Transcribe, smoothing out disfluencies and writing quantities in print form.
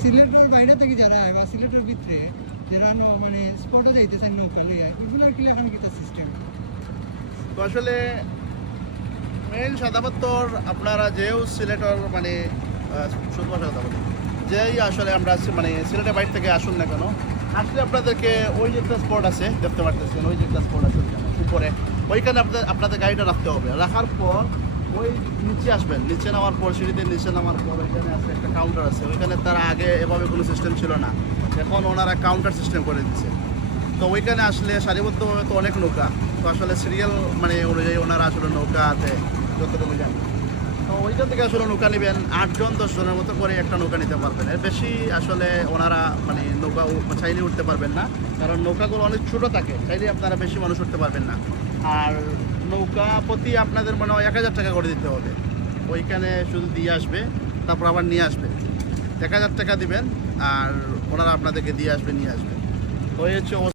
সিলেটের বাইরে থেকে যারা আয় বা সিলেটের ভিতরে যারা মানে স্পটে যাইতে চান নৌকা লইয়া এগুলোর কি এখন কি সিস্টেম? তো আসলে মেইন সাদাপাত্তর আপনারা যেও সিলেটের মানে শুধু কথা বলি যেই আসলে আমরা মানে সিলেটের বাইরে থেকে আসুন না কেন, আসলে আপনাদেরকে ওই যে একটা স্পট আছে দেখতে পারতেছেন, ওই যে একটা স্পট আছে উপরে, ওইখানে আপনাদের গাড়িটা রাখতে হবে। রাখার পর ওই নিচে আসবেন, নিচে নামার পর সিঁড়িতে নিচে নামার পর ওইখানে আছে একটা কাউন্টার আছে। ওইখানে তার আগে এভাবে কোনো সিস্টেম ছিল না, এখন ওনারা কাউন্টার সিস্টেম করে দিচ্ছে। তো ওইখানে আসলে সারিবদ্ধভাবে তো অনেক নৌকা, তো আসলে সিরিয়াল মানে অনুযায়ী ওনারা আসলে নৌকাতে যতটুকু যান, তো ওইখান থেকে আসলে নৌকা নেবেন 8 জন 10 জনের মতো করে একটা নৌকা নিতে পারবেন। এর বেশি আসলে ওনারা মানে নৌকা চাইলে উঠতে পারবেন না, কারণ নৌকাগুলো অনেক ছোটো থাকে, চাইলে আপনারা বেশি মানুষ উঠতে পারবেন না। আর নৌকা প্রতি আপনাদের মনে হয় 1000 টাকা করে দিতে হবে। ওইখানে শুধু দিয়ে আসবে, তারপর আবার নিয়ে আসবে, 1000 টাকা দিবেন আর ওনারা আপনাদেরকে দিয়ে আসবে নিয়ে আসবে। তো এই হচ্ছে